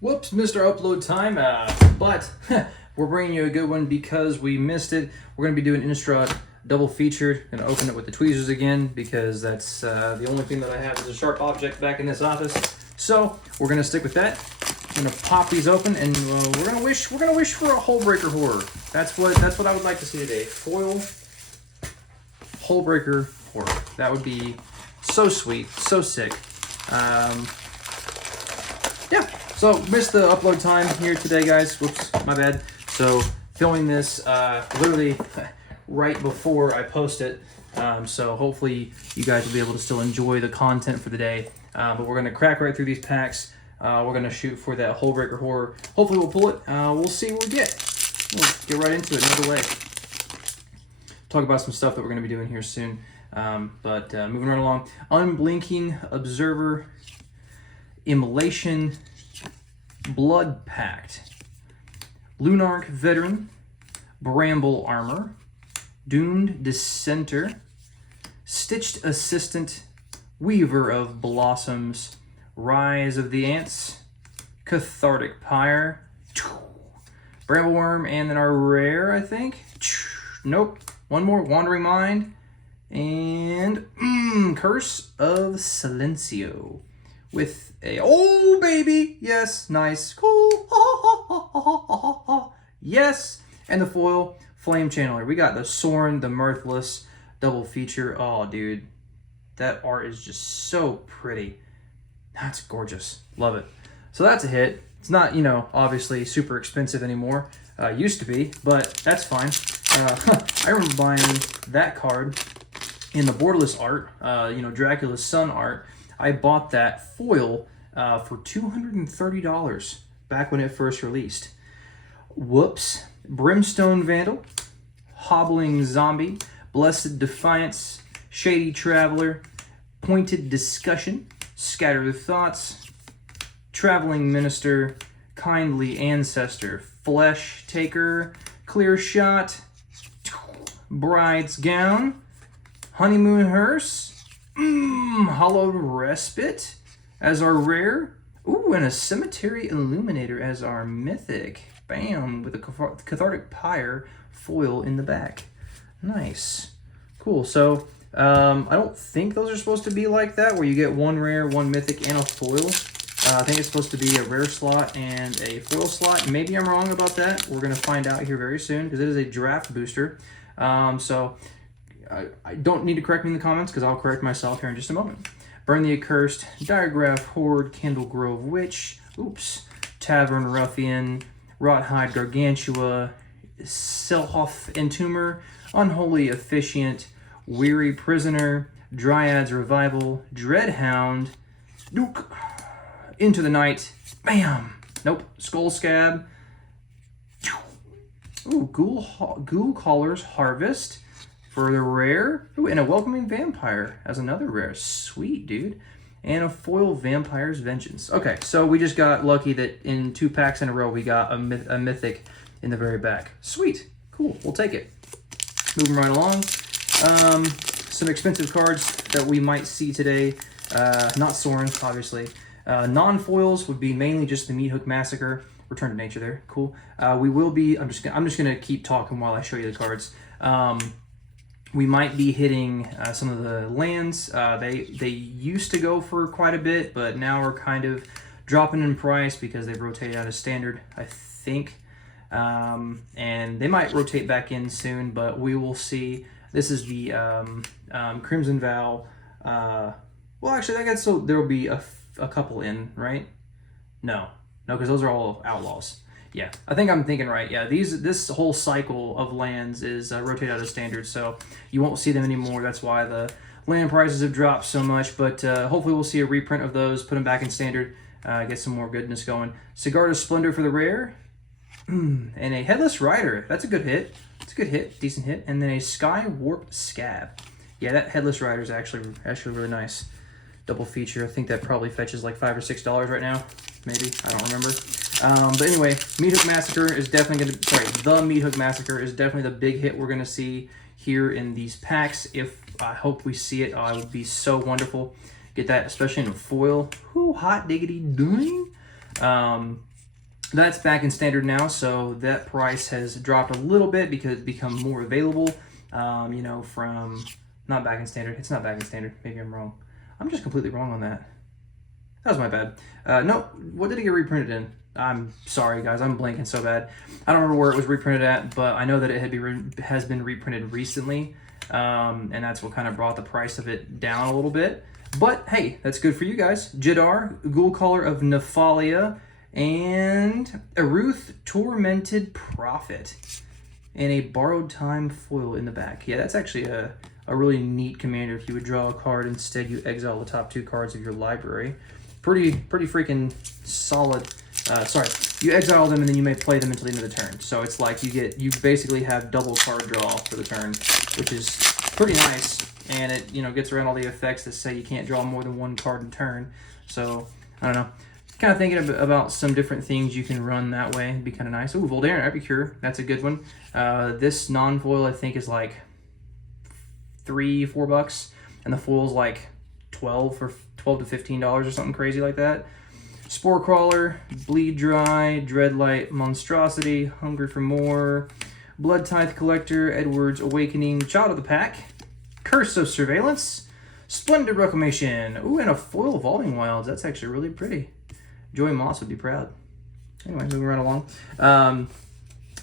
Whoops, Mr. Upload Time, but we're bringing you a good one because we missed it. We're going to be doing Innistrad double featured. Going to open it with the tweezers again because that's the only thing that I have is a sharp object back in this office. So we're going to stick with that. I'm going to pop these open and we're going to wish for a hole breaker horror. That's what I would like to see today. Foil hole breaker horror. That would be so sweet, so sick. Yeah. So, missed the upload time here today, guys. Whoops, my bad. So, filming this literally right before I post it. So, hopefully, you guys will be able to still enjoy the content for the day. But we're going to crack right through these packs. We're going to shoot for that hole breaker horror. Hopefully, we'll pull it. We'll see what we get. We'll get right into it. Another way. Talk about some stuff that we're going to be doing here soon. But moving right along. Unblinking Observer, Immolation, Blood Pact, Lunarch Veteran, Bramble Armor, Doomed Dissenter, Stitched Assistant, Weaver of Blossoms, Rise of the Ants, Cathartic Pyre, Bramble Worm, and then our rare, I think. Nope. One more, Wandering Mind, and Curse of Silencio. With a, oh baby, yes, nice, cool, yes, and the foil Flame Channeler. We got the Sorin, the Mirthiless double feature. Oh, dude, that art is just so pretty. That's gorgeous, love it. So that's a hit. It's not, you know, obviously super expensive anymore. Used to be, but that's fine. I remember buying that card in the Borderless art, you know, Dracula's Son art. I bought that foil for $230 back when it first released. Whoops. Brimstone Vandal, Hobbling Zombie, Blessed Defiance, Shady Traveler, Pointed Discussion, Scattered Thoughts, Traveling Minister, Kindly Ancestor, Flesh Taker, Clear Shot, Bride's Gown, Honeymoon Hearse, Hollowed Respite as our rare. Ooh, and a Cemetery Illuminator as our mythic. Bam, with a Cathartic Pyre foil in the back. Nice. Cool. So, I don't think those are supposed to be like that, where you get one rare, one mythic, and a foil. I think it's supposed to be a rare slot and a foil slot. Maybe I'm wrong about that. We're going to find out here very soon, because it is a draft booster. So, I don't need to correct me in the comments, because I'll correct myself here in just a moment. Burn the Accursed, Diregraph Horde, Kendall Grove Witch, Tavern Ruffian, Rothhide Gargantua, Selhoff Entomber, Unholy Officiant, Weary Prisoner, Dryad's Revival, Dreadhound, Duke, Into the Night, bam, nope, Skull Scab, Ghoul Caller's Harvest for the rare, and a Welcoming Vampire as another rare, sweet dude, and a foil Vampire's Vengeance. Okay, so we just got lucky that in 2 packs in a row we got a mythic in the very back. Sweet, cool, we'll take it. Moving right along, some expensive cards that we might see today. Not Sorin, obviously. Non-foils would be mainly just the Meat Hook Massacre. Return to Nature there, cool. We will be, I'm just gonna keep talking while I show you the cards. We might be hitting some of the lands. They used to go for quite a bit, but now we're kind of dropping in price because they've rotated out of standard, I think. And they might rotate back in soon, but we will see. This is the Crimson Vow. Well, actually, I guess so. There will be a couple in, right? No, because those are all outlaws. Yeah, I think I'm thinking right. Yeah, this whole cycle of lands is rotated out of standard, so you won't see them anymore. That's why the land prices have dropped so much, but hopefully we'll see a reprint of those, put them back in standard, get some more goodness going. Sigarda's Splendor for the rare, and a Headless Rider. That's a good hit. It's a good hit, decent hit. And then a Sky Warp Scab. Yeah, that Headless Rider is actually really nice. Double feature. I think that probably fetches like $5 or $6 right now. Maybe, I don't remember. But anyway, Meat Hook Massacre is definitely going to, the Meat Hook Massacre is definitely the big hit we're going to see here in these packs. If I hope we see it, it would be so wonderful. Get that, especially in a foil. Whoo, hot diggity doing. That's back in standard now, so that price has dropped a little bit because it's become more available. You know, from not back in standard. It's not back in standard. Maybe I'm wrong. I'm just completely wrong on that. That was my bad. No, what did it get reprinted in? I'm sorry, guys. I'm blanking so bad. I don't remember where it was reprinted at, but I know that it has been reprinted recently, and that's what kind of brought the price of it down a little bit. But hey, that's good for you guys. Jadar, Ghoul Caller of Nephalia, and Aruth, Tormented Prophet, and a Borrowed Time foil in the back. Yeah, that's actually a really neat commander. If you would draw a card, instead you exile the top 2 cards of your library. Pretty freaking solid. Sorry, you exile them and then you may play them until the end of the turn. So it's like you basically have double card draw for the turn, which is pretty nice. And it, you know, gets around all the effects that say you can't draw more than 1 card in turn. So I don't know. Kind of thinking about some different things you can run that way. It'd be kind of nice. Oh, Voldaren Epicure. That's a good one. This non-foil I think is like $3-4 bucks, and the foil's like $12 to $15 or something crazy like that. Spore Crawler, Bleed Dry, Dreadlight Monstrosity, Hungry for More, Blood Tithe Collector, Edward's Awakening, Child of the Pack, Curse of Surveillance, Splendid Reclamation. Ooh, and a foil Evolving Wilds. That's actually really pretty. Joy Moss would be proud. Anyway, moving right along.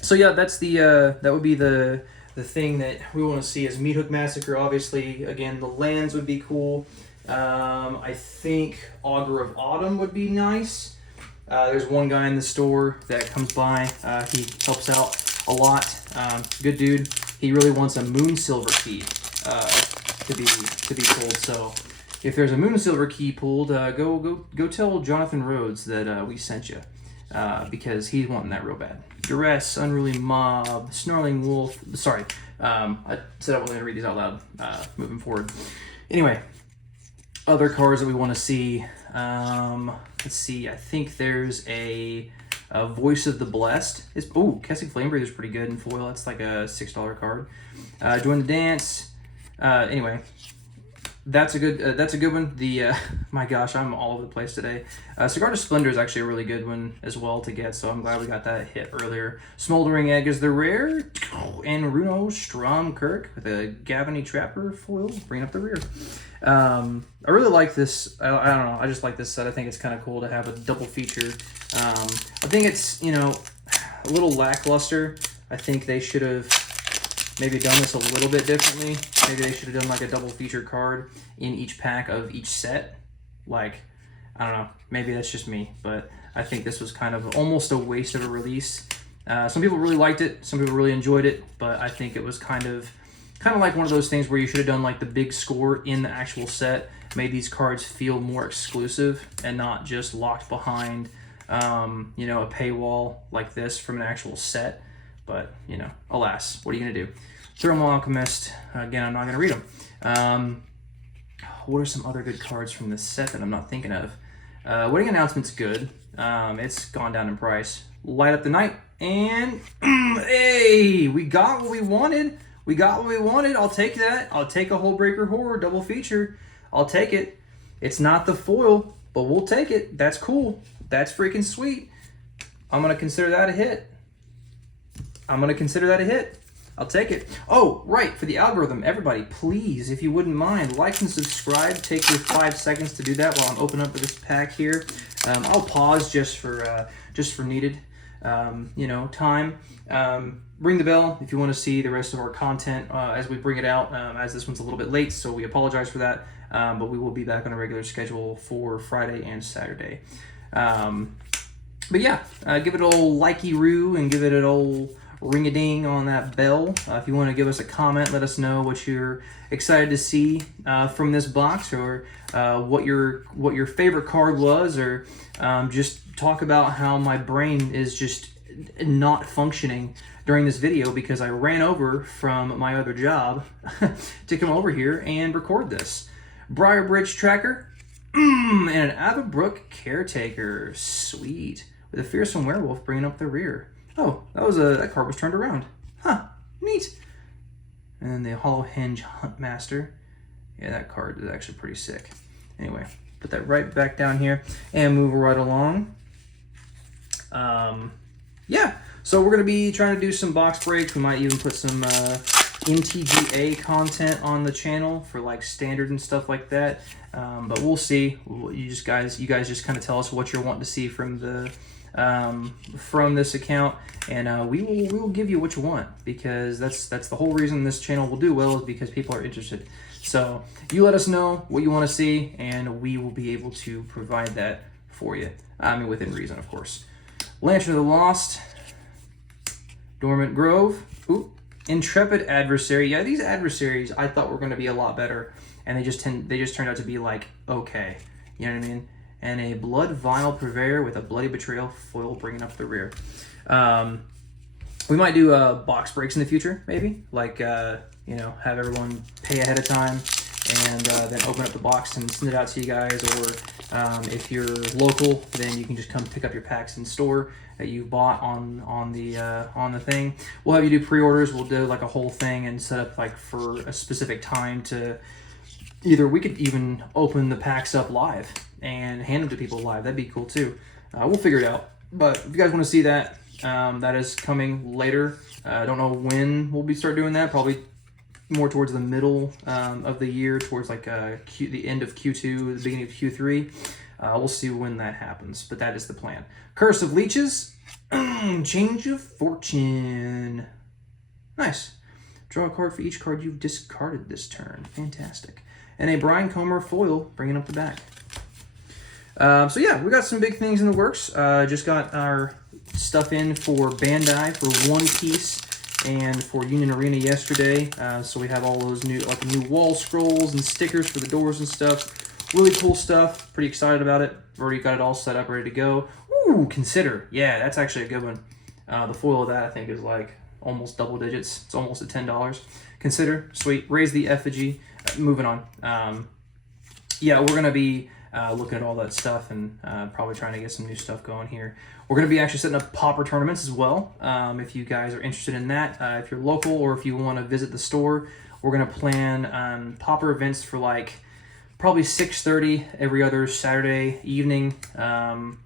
So yeah, that's the that would be the thing that we want to see as Meathook Massacre. Obviously, again, the lands would be cool. I think Augur of Autumn would be nice. There's one guy in the store that comes by. He helps out a lot. Good dude. He really wants a Moon Silver key to be pulled. So if there's a Moon Silver key pulled, go tell Jonathan Rhodes that we sent you, because he's wanting that real bad. Duress, Unruly Mob, Snarling Wolf. Sorry, I said I wasn't going to read these out loud moving forward. Anyway, other cards that we want to see. Let's see. I think there's a Voice of the Blessed. Kessig Flamebreather is pretty good in foil. That's like a $6 card. Join the Dance. Anyway, that's a good one. The my gosh, I'm all over the place today. Cigar to Splendor is actually a really good one as well to get, so I'm glad we got that hit earlier. Smoldering Egg is the rare, and Runo Stromkirk with a Gavany Trapper foil, bring up the rear. I really like this. I don't know. I just like this set. I think it's kind of cool to have a double feature. I think it's, you know, a little lackluster. I think they should have maybe done this a little bit differently. Maybe they should have done like a double feature card in each pack of each set. Like, I don't know, maybe that's just me, but I think this was kind of almost a waste of a release. Some people really liked it, some people really enjoyed it, but I think it was kind of like one of those things where you should have done like the big score in the actual set, made these cards feel more exclusive and not just locked behind you know, a paywall like this from an actual set. But, you know, alas, what are you going to do? Thermal Alchemist, again, I'm not going to read them. What are some other good cards from this set that I'm not thinking of? Wedding Announcement's good. It's gone down in price. Light Up the Night, and hey, we got what we wanted. We got what we wanted. I'll take that. I'll take a Hullbreaker Horror double feature. I'll take it. It's not the foil, but we'll take it. That's cool. That's freaking sweet. I'm going to consider that a hit. I'll take it. Oh, right, for the algorithm, everybody, please, if you wouldn't mind, like and subscribe. Take your 5 seconds to do that while I'm opening up this pack here. I'll pause just for needed, you know, time. Ring the bell if you want to see the rest of our content as we bring it out, as this one's a little bit late, so we apologize for that. But we will be back on a regular schedule for Friday and Saturday. But yeah, give it an old likey-roo and give it an old ring-a-ding on that bell. If you want to give us a comment, let us know what you're excited to see from this box, or what your favorite card was, or just talk about how my brain is just not functioning during this video because I ran over from my other job to come over here and record this. Briarbridge Tracker, and an Avabrook Caretaker. Sweet. With a Fearsome Werewolf bringing up the rear. Oh, that card was turned around. Huh, neat. And then the Hollow Hinge Huntmaster. Yeah, that card is actually pretty sick. Anyway, put that right back down here and move right along. Yeah, so we're going to be trying to do some box breaks. We might even put some MTGA content on the channel for like standard and stuff like that. But we'll see. You guys just kind of tell us what you're wanting to see from the from this account, and we will give you what you want, because that's the whole reason this channel will do well, is because people are interested. So you let us know what you want to see, and we will be able to provide that for you. I mean, within reason, of course. Lantern of the Lost, Dormant Grove, ooh, Intrepid Adversary. Yeah, these adversaries I thought were going to be a lot better, and they just turned out to be like okay. You know what I mean? And a Blood Vial Purveyor with a Bloody Betrayal foil bringing up the rear. We might do box breaks in the future, maybe. Like, you know, have everyone pay ahead of time and then open up the box and send it out to you guys. Or if you're local, then you can just come pick up your packs in store that you bought on the thing. We'll have you do pre-orders. We'll do like a whole thing and set up like for a specific time to either we could even open the packs up live and hand them to people live. That'd be cool too. We'll figure it out. But if you guys want to see that, that is coming later. I don't know when we'll start doing that. Probably more towards the middle of the year, towards like the end of Q2, the beginning of Q3. We'll see when that happens, but that is the plan. Curse of Leeches, Change of Fortune. Nice. Draw a card for each card you've discarded this turn. Fantastic. And a Brian Comer foil, bringing up the back. So yeah, we got some big things in the works. Just got our stuff in for Bandai for One Piece and for Union Arena yesterday. So we have all those new wall scrolls and stickers for the doors and stuff. Really cool stuff. Pretty excited about it. Already got it all set up, ready to go. Ooh, Consider. Yeah, that's actually a good one. The foil of that I think is like almost double digits. It's almost at $10. Consider, sweet. Raise the Effigy. Moving on. Yeah, we're gonna be looking at all that stuff and probably trying to get some new stuff going here. We're going to be actually setting up Pauper tournaments as well. If you guys are interested in that, if you're local or if you want to visit the store, we're going to plan Pauper events for like probably 6:30 every other Saturday evening.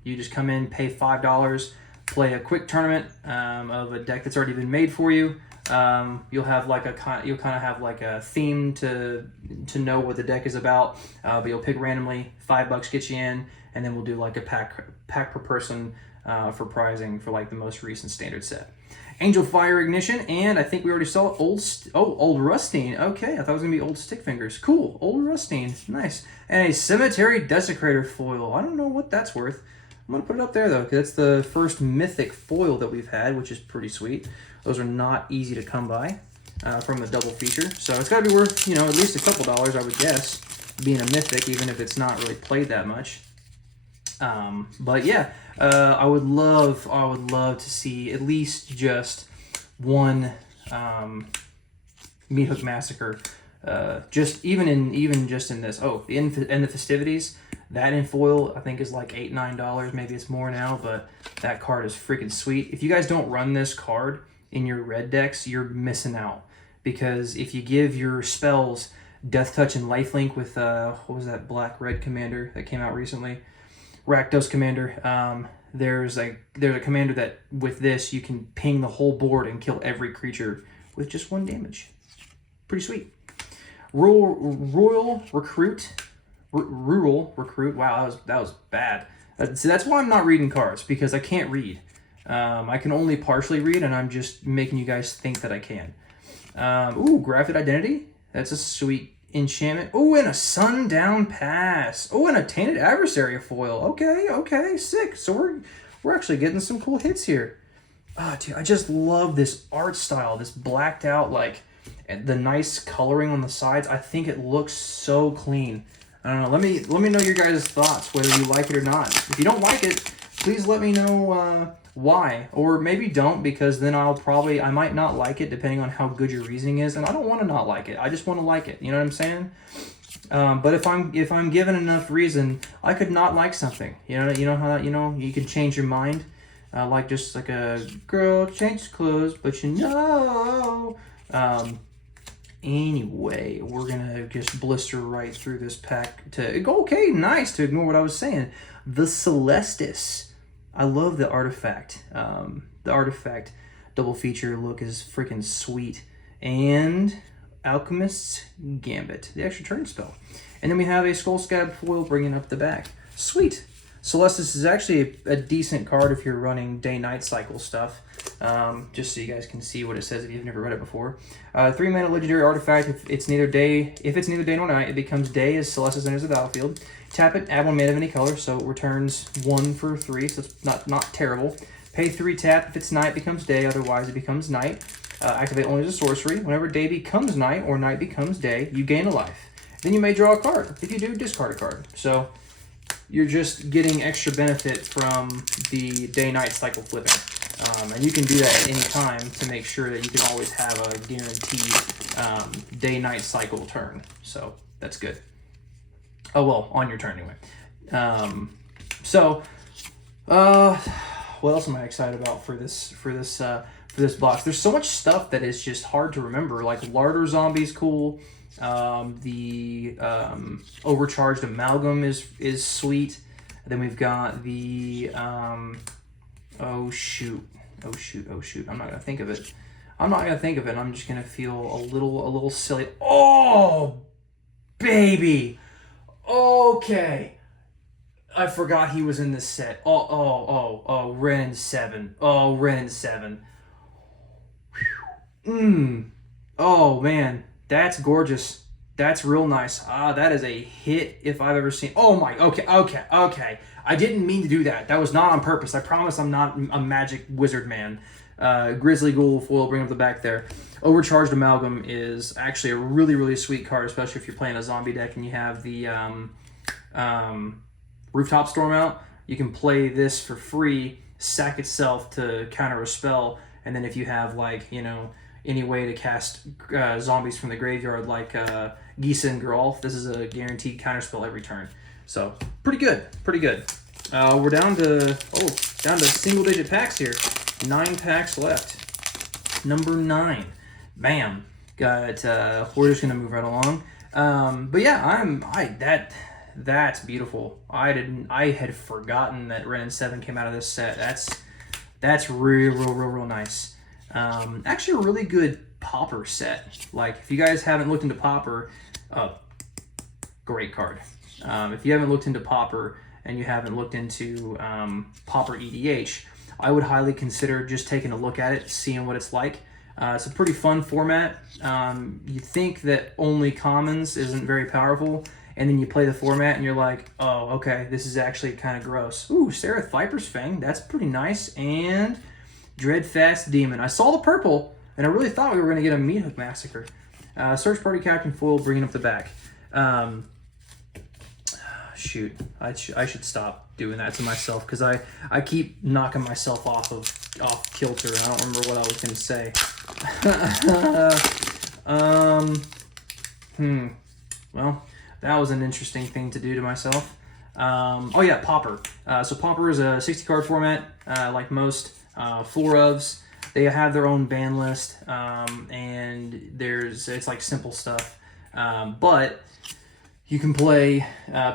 You just come in, pay $5, play a quick tournament of a deck that's already been made for you. You'll have like you'll kind of have like a theme to know what the deck is about, but you'll pick randomly. $5 gets you in, and then we'll do like a pack per person for prizing for like the most recent standard set. Angel Fire Ignition, and I think we already saw Old Rustine. Okay, I thought it was gonna be Old Stick Fingers. Cool, Old Rustine, nice. And a Cemetery Desecrator foil. I don't know what that's worth. I'm gonna put it up there though, because that's the first mythic foil that we've had, which is pretty sweet. Those are not easy to come by from the double feature. So it's got to be worth, you know, at least a couple dollars, I would guess, being a mythic, even if it's not really played that much. But yeah, I would love to see at least just one Meat Hook Massacre. Just even just in this. Oh, in the festivities. That in foil, I think, is like $8, $9. Maybe it's more now, but that card is freaking sweet. If you guys don't run this card in your red decks, you're missing out. Because if you give your spells Death Touch and Lifelink with, what was that black-red commander that came out recently? Rakdos Commander. There's a commander that, with this, you can ping the whole board and kill every creature with just 1 damage. Pretty sweet. Rural Recruit. Wow, that was bad. See, that's why I'm not reading cards, because I can't read. I can only partially read, and I'm just making you guys think that I can. Ooh, Grafted Identity. That's a sweet enchantment. Ooh, and a Sundown Pass. Oh, and a Tainted Adversary foil. Okay, sick. So we're actually getting some cool hits here. Oh, dude, I just love this art style. This blacked out, like, the nice coloring on the sides. I think it looks so clean. I don't know. Let me know your guys' thoughts, whether you like it or not. If you don't like it, please let me know why, or maybe don't, because then I might not like it depending on how good your reasoning is, and I don't want to not like it. I just want to like it. You know what I'm saying? But if I'm given enough reason, I could not like something. You know how that, you can change your mind, like just like a girl changes clothes, but Anyway, we're gonna just blister right through this pack to okay, nice, to ignore what I was saying. The Celestis. I love the artifact. The artifact double feature look is freaking sweet. And Alchemist's Gambit, the extra turn spell. And then we have a Skull Scab foil bringing up the back. Sweet. Celestis is actually a decent card if you're running day-night cycle stuff. Just so you guys can see what it says if you've never read it before. 3-mana legendary artifact. If it's neither day nor night, it becomes day as Celestis enters the battlefield. Tap it, add 1 mana of any color, so it returns 1 for 3, so it's not terrible. Pay 3 tap. If it's night, it becomes day. Otherwise, it becomes night. Activate only as a sorcery. Whenever day becomes night or night becomes day, you gain a life. Then you may draw a card. If you do, discard a card. So you're just getting extra benefit from the day-night cycle flipping. And you can do that at any time to make sure that you can always have a guaranteed day-night cycle turn. So that's good. Oh, well, on your turn anyway. What else am I excited about for this box? There's so much stuff that is just hard to remember. Like Larder Zombie's cool. The Overcharged Amalgam is sweet. Then we've got the oh shoot. I'm not gonna think of it. I'm just gonna feel a little silly. Oh, baby. Okay. I forgot he was in this set. Ren 7. Oh, Ren 7. Oh, man. That's gorgeous. That's real nice. That is a hit if I've ever seen. Oh, my. Okay. I didn't mean to do that. That was not on purpose. I promise I'm not a magic wizard man. Grizzly Ghoul foil, bring up the back there. Overcharged Amalgam is actually a really, really sweet card, especially if you're playing a zombie deck and you have the Rooftop Storm out. You can play this for free, sack itself to counter a spell, and then if you have, like, you know, any way to cast zombies from the graveyard, like Gisa and Geralf, this is a guaranteed counter spell every turn. So pretty good. We're down to single-digit packs here. 9 packs left. Number 9. Bam. Got. We're just gonna move right along. But yeah, that's beautiful. I had forgotten that Ren 7 came out of this set. That's real nice. Actually, a really good Pauper set. Like, if you guys haven't looked into Pauper, great card. If you haven't looked into Pauper and you haven't looked into Pauper EDH, I would highly consider just taking a look at it, seeing what it's like. It's a pretty fun format. You think that only commons isn't very powerful, and then you play the format and you're like, oh, okay, this is actually kind of gross. Ooh, Seraph Viper's Fang, that's pretty nice. And Dreadfast Demon. I saw the purple, and I really thought we were going to get a Meat Hook Massacre. Search Party Captain foil, bringing up the back. Shoot, I should stop doing that to myself, because I keep knocking myself off kilter, and I don't remember what I was going to say. Well, that was an interesting thing to do to myself. Oh yeah, Pauper. So Pauper is a 60-card format, like most 4-ofs. They have their own ban list, and it's like simple stuff. But you can play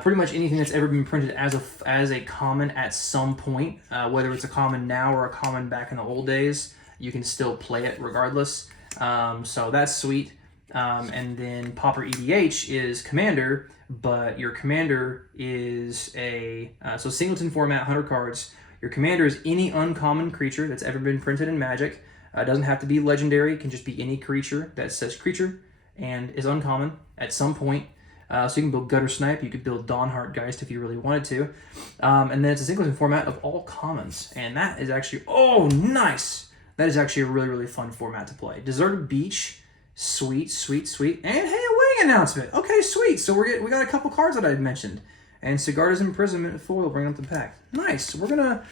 pretty much anything that's ever been printed as a common at some point, whether it's a common now or a common back in the old days. You can still play it regardless. So that's sweet. And then Pauper EDH is Commander, but your Commander is so Singleton format, 100 cards. Your Commander is any uncommon creature that's ever been printed in Magic. It doesn't have to be legendary. It can just be any creature that says creature and is uncommon at some point. So you can build Gutter Snipe. You could build Dawnheart Geist if you really wanted to. And then it's a Singleton format of all commons. And that is actually, oh, nice. That is actually a really, really fun format to play. Deserted Beach, sweet. And hey, a wedding announcement. Okay, sweet. So we got a couple cards that I mentioned. And Sigarda's Imprisonment foil, bringing up the pack. Nice. We're gonna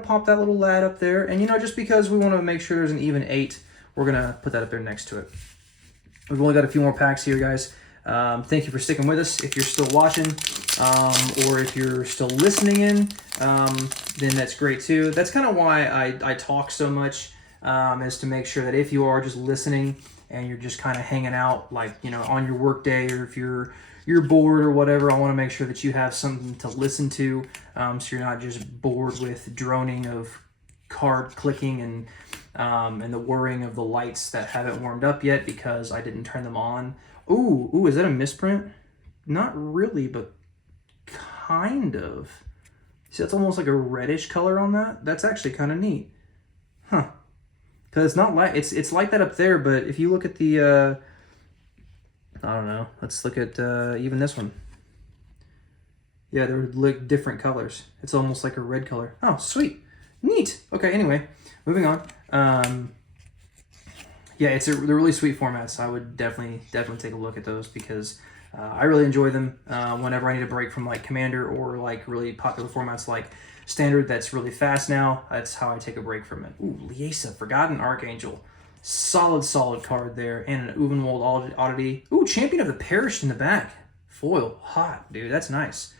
pop that little lad up there. And just because we want to make sure there's an even 8, we're gonna put that up there next to it. We've only got a few more packs here, guys. Thank you for sticking with us. If you're still watching, or if you're still listening in, then that's great too. That's kind of why I talk so much, is to make sure that if you are just listening and you're just kind of hanging out, like, on your work day, or if you're you're bored or whatever, I want to make sure that you have something to listen to, so you're not just bored with droning of card clicking and the whirring of the lights that haven't warmed up yet because I didn't turn them on. Ooh, is that a misprint? Not really, but kind of. See, that's almost like a reddish color on that. That's actually kind of neat, huh? Because it's not like it's like that up there, but if you look at the I don't know. Let's look at even this one. Yeah, they're like different colors. It's almost like a red color. Oh, sweet, neat. Okay, anyway, moving on. Yeah, they're really sweet formats. I would definitely take a look at those because I really enjoy them. Whenever I need a break from like Commander or like really popular formats like Standard, that's really fast now. That's how I take a break from it. Ooh, Liesa, Forgotten Archangel. Solid card there. And an Uvenwold Oddity. Ooh, Champion of the Perished in the back. Foil. Hot, dude. That's nice.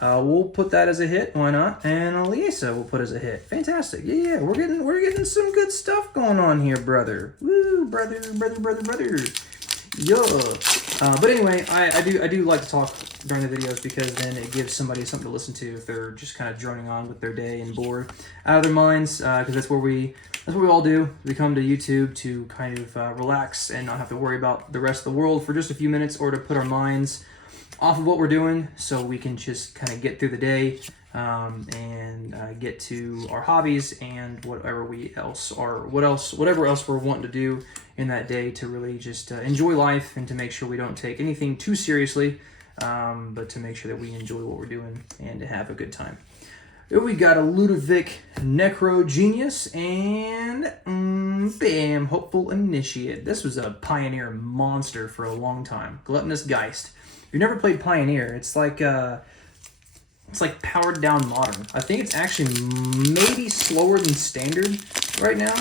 We'll put that as a hit. Why not? And Liesa we'll put as a hit. Fantastic. Yeah. We're getting some good stuff going on here, brother. Woo, brother. Yeah. But anyway, I do like to talk during the videos because then it gives somebody something to listen to if they're just kind of droning on with their day and bored out of their minds. Because that's what we all do. We come to YouTube to kind of relax and not have to worry about the rest of the world for just a few minutes, or to put our minds off of what we're doing so we can just kind of get through the day and get to our hobbies and whatever else we're wanting to do in that day to really just enjoy life and to make sure we don't take anything too seriously, but to make sure that we enjoy what we're doing and to have a good time. Here we got a Ludovic Necro Genius and bam, Hopeful Initiate. This was a Pioneer monster for a long time. Gluttonous Geist. If you've never played Pioneer, it's like powered down modern. I think it's actually maybe slower than Standard right now,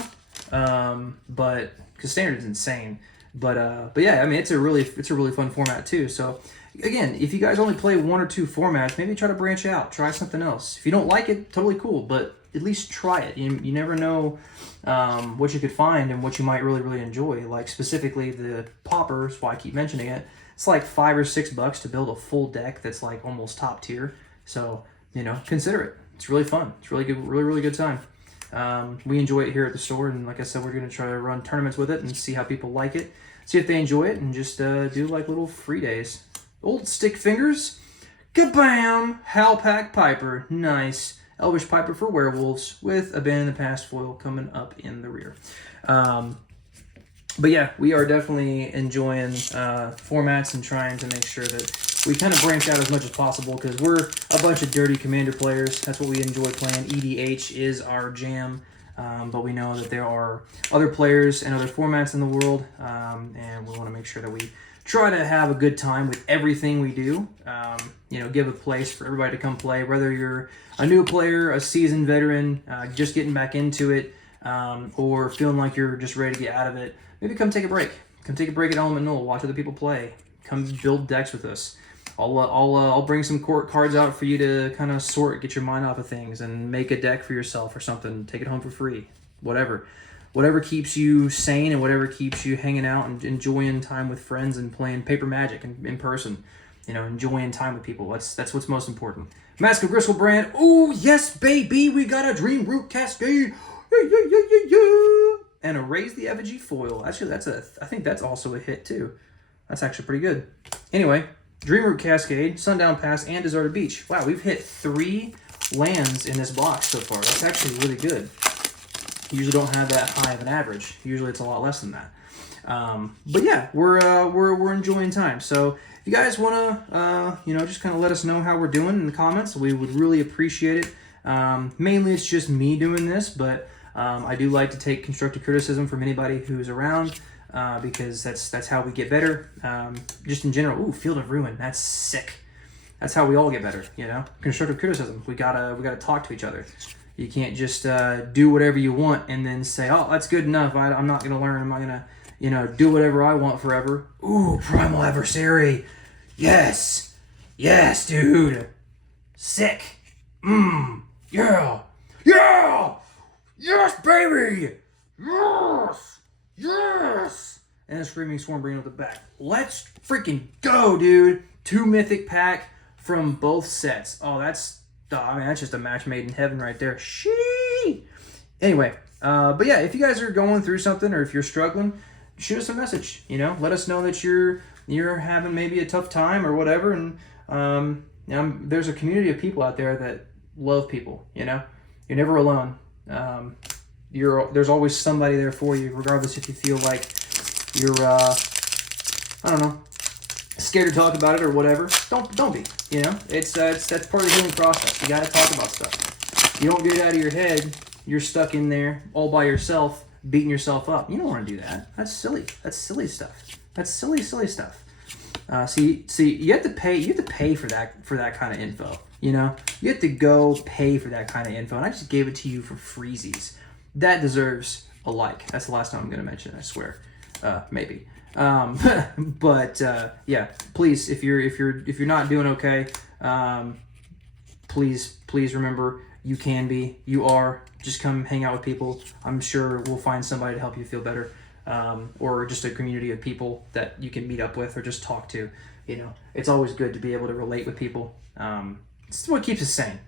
but because Standard is insane. But yeah, I mean it's a really fun format too. So again, if you guys only play one or two formats, maybe try to branch out, try something else. If you don't like it, totally cool, but at least try it. You never know what you could find and what you might really enjoy. Like specifically the Paupers, why I keep mentioning it. It's like $5 or $6 to build a full deck that's like almost top tier. So, consider it. It's really fun. It's really good, really good time. We enjoy it here at the store, and like I said, we're going to try to run tournaments with it and see how people like it. See if they enjoy it, and just do like little free days. Old Stick Fingers. Kabam! Howlpack Piper. Nice. Elvish Piper for Werewolves with Abandon the Past foil coming up in the rear. But yeah, we are definitely enjoying formats and trying to make sure that we kind of branch out as much as possible because we're a bunch of dirty Commander players. That's what we enjoy playing. EDH is our jam, but we know that there are other players and other formats in the world, and we want to make sure that we try to have a good time with everything we do. Give a place for everybody to come play, whether you're a new player, a seasoned veteran, just getting back into it, or feeling like you're just ready to get out of it. Maybe come take a break. Come take a break at Element Null. Watch other people play. Come build decks with us. I'll bring some cards out for you to kind of get your mind off of things, and make a deck for yourself or something. Take it home for free. Whatever keeps you sane and whatever keeps you hanging out and enjoying time with friends and playing Paper Magic in person. Enjoying time with people. That's what's most important. Mask of Gristlebrand. Oh yes, baby, we got a Dream Root Cascade. Yeah. And a Raise the Effigy foil. Actually, I think that's also a hit too. That's actually pretty good. Anyway, Dreamroot Cascade, Sundown Pass, and Deserted Beach. Wow, we've hit 3 lands in this box so far. That's actually really good. Usually don't have that high of an average. Usually it's a lot less than that. But yeah, we're enjoying time. So if you guys want to, just kind of let us know how we're doing in the comments. We would really appreciate it. Mainly it's just me doing this, but I do like to take constructive criticism from anybody who's around, because that's how we get better. Just in general. Ooh, Field of Ruin. That's sick. That's how we all get better. Constructive criticism. We gotta talk to each other. You can't just do whatever you want and then say, "Oh, that's good enough. I'm not gonna learn. I'm not gonna, do whatever I want forever." Ooh, Primal Adversary. Yes, dude. Sick. Yeah. Yes, baby! Yes! And a Screaming Swarm bringing up the back. Let's freaking go, dude! 2 mythic pack from both sets. Oh, that's, I mean, that's just a match made in heaven right there. Shee! Anyway, but yeah, if you guys are going through something or if you're struggling, shoot us a message. You know, let us know that you're having maybe a tough time or whatever. And you know, there's a community of people out there that love people. You know, you're never alone. There's always somebody there for you, regardless if you feel like you're I don't know, scared to talk about it or whatever. Don't be. You know, that's part of the healing process. You got to talk about stuff. You don't get it out of your head. You're stuck in there all by yourself, beating yourself up. You don't want to do that. That's silly. That's silly stuff. That's silly stuff. See, you have to pay. You have to pay for that kind of info. You know, you have to go pay for that kind of info, and I just gave it to you for freezies. That deserves a like. That's the last time I'm going to mention it, I swear. Maybe. But yeah, please, if you're not doing okay, please remember you are. Just come hang out with people. I'm sure we'll find somebody to help you feel better, or just a community of people that you can meet up with or just talk to. You know, it's always good to be able to relate with people. It's what keeps us sane.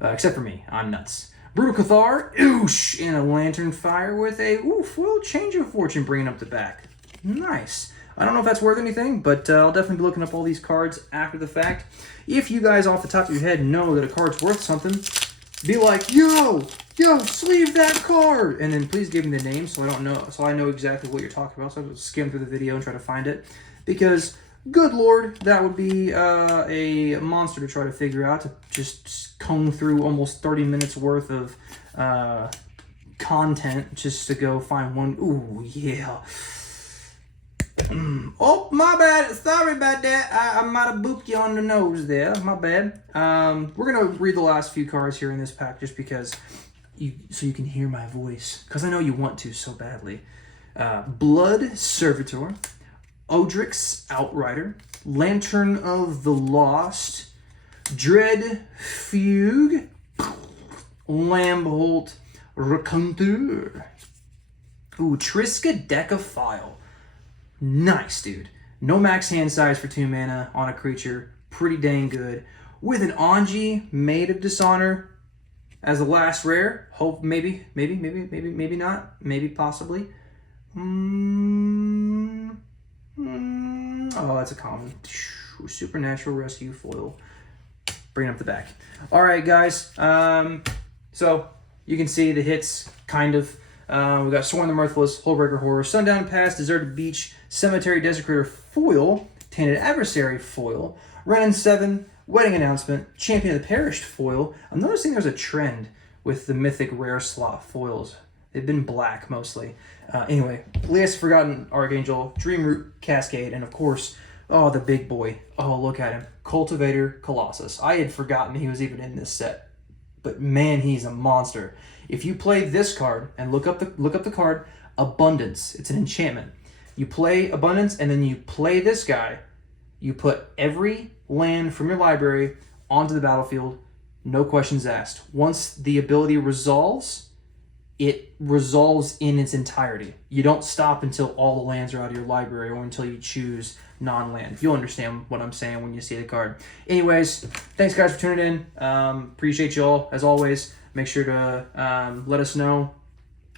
Except for me, I'm nuts. Brutal Cathar, oosh, and a Lantern Fire with a foil Change of Fortune bringing up the back. Nice. I don't know if that's worth anything, but I'll definitely be looking up all these cards after the fact. If you guys off the top of your head know that a card's worth something, be like, yo, sleeve that card, and then please give me the name so I know exactly what you're talking about. So I'll just skim through the video and try to find it, because good lord, that would be a monster to try to figure out, to just comb through almost 30 minutes worth of content just to go find one. Ooh, yeah. Oh, my bad. Sorry about that. I might have booped you on the nose there. My bad. We're going to read the last few cards here in this pack just because so you can hear my voice, because I know you want to so badly. Blood Servitor, Odric's Outrider, Lantern of the Lost, Dread Fugue, Lambholt Raconteur. Ooh, Triska Decaphile. Nice, dude. No max hand size for 2 mana on a creature. Pretty dang good. With an Anji, Maid of Dishonor as the last rare. Hope maybe not. Maybe possibly. Oh, that's a common. Supernatural Rescue foil. Bringing up the back. All right, guys. So you can see the hits, kind of. We got Sworn the Mirthiless, Hullbreaker Horror, Sundown Pass, Deserted Beach, Cemetery Desecrator foil, Tainted Adversary foil, Renin 7, Wedding Announcement, Champion of the Perished foil. I'm noticing there's a trend with the mythic rare slot foils. They've been black mostly. Anyway, Leas Forgotten Archangel, Dreamroot Cascade, and of course, oh, the big boy. Oh, look at him. Cultivator Colossus. I had forgotten he was even in this set. But man, he's a monster. If you play this card and look up the card, Abundance. It's an enchantment. You play Abundance and then you play this guy. You put every land from your library onto the battlefield, no questions asked. Once the ability resolves, it resolves in its entirety. You don't stop until all the lands are out of your library or until you choose non-land. You'll understand what I'm saying when you see the card. Anyways, thanks guys for tuning in. Appreciate you all as always. Make sure to let us know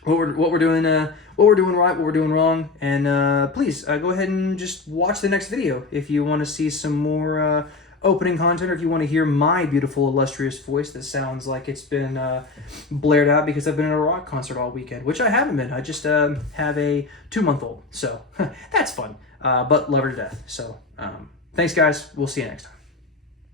what we're doing right, what we're doing wrong, and please go ahead and just watch the next video if you want to see some more opening content, or if you want to hear my beautiful illustrious voice that sounds like it's been blared out because I've been at a rock concert all weekend, which I haven't been. I just have a 2-month-old, so that's fun, but love her to death. So thanks guys, we'll see you next time.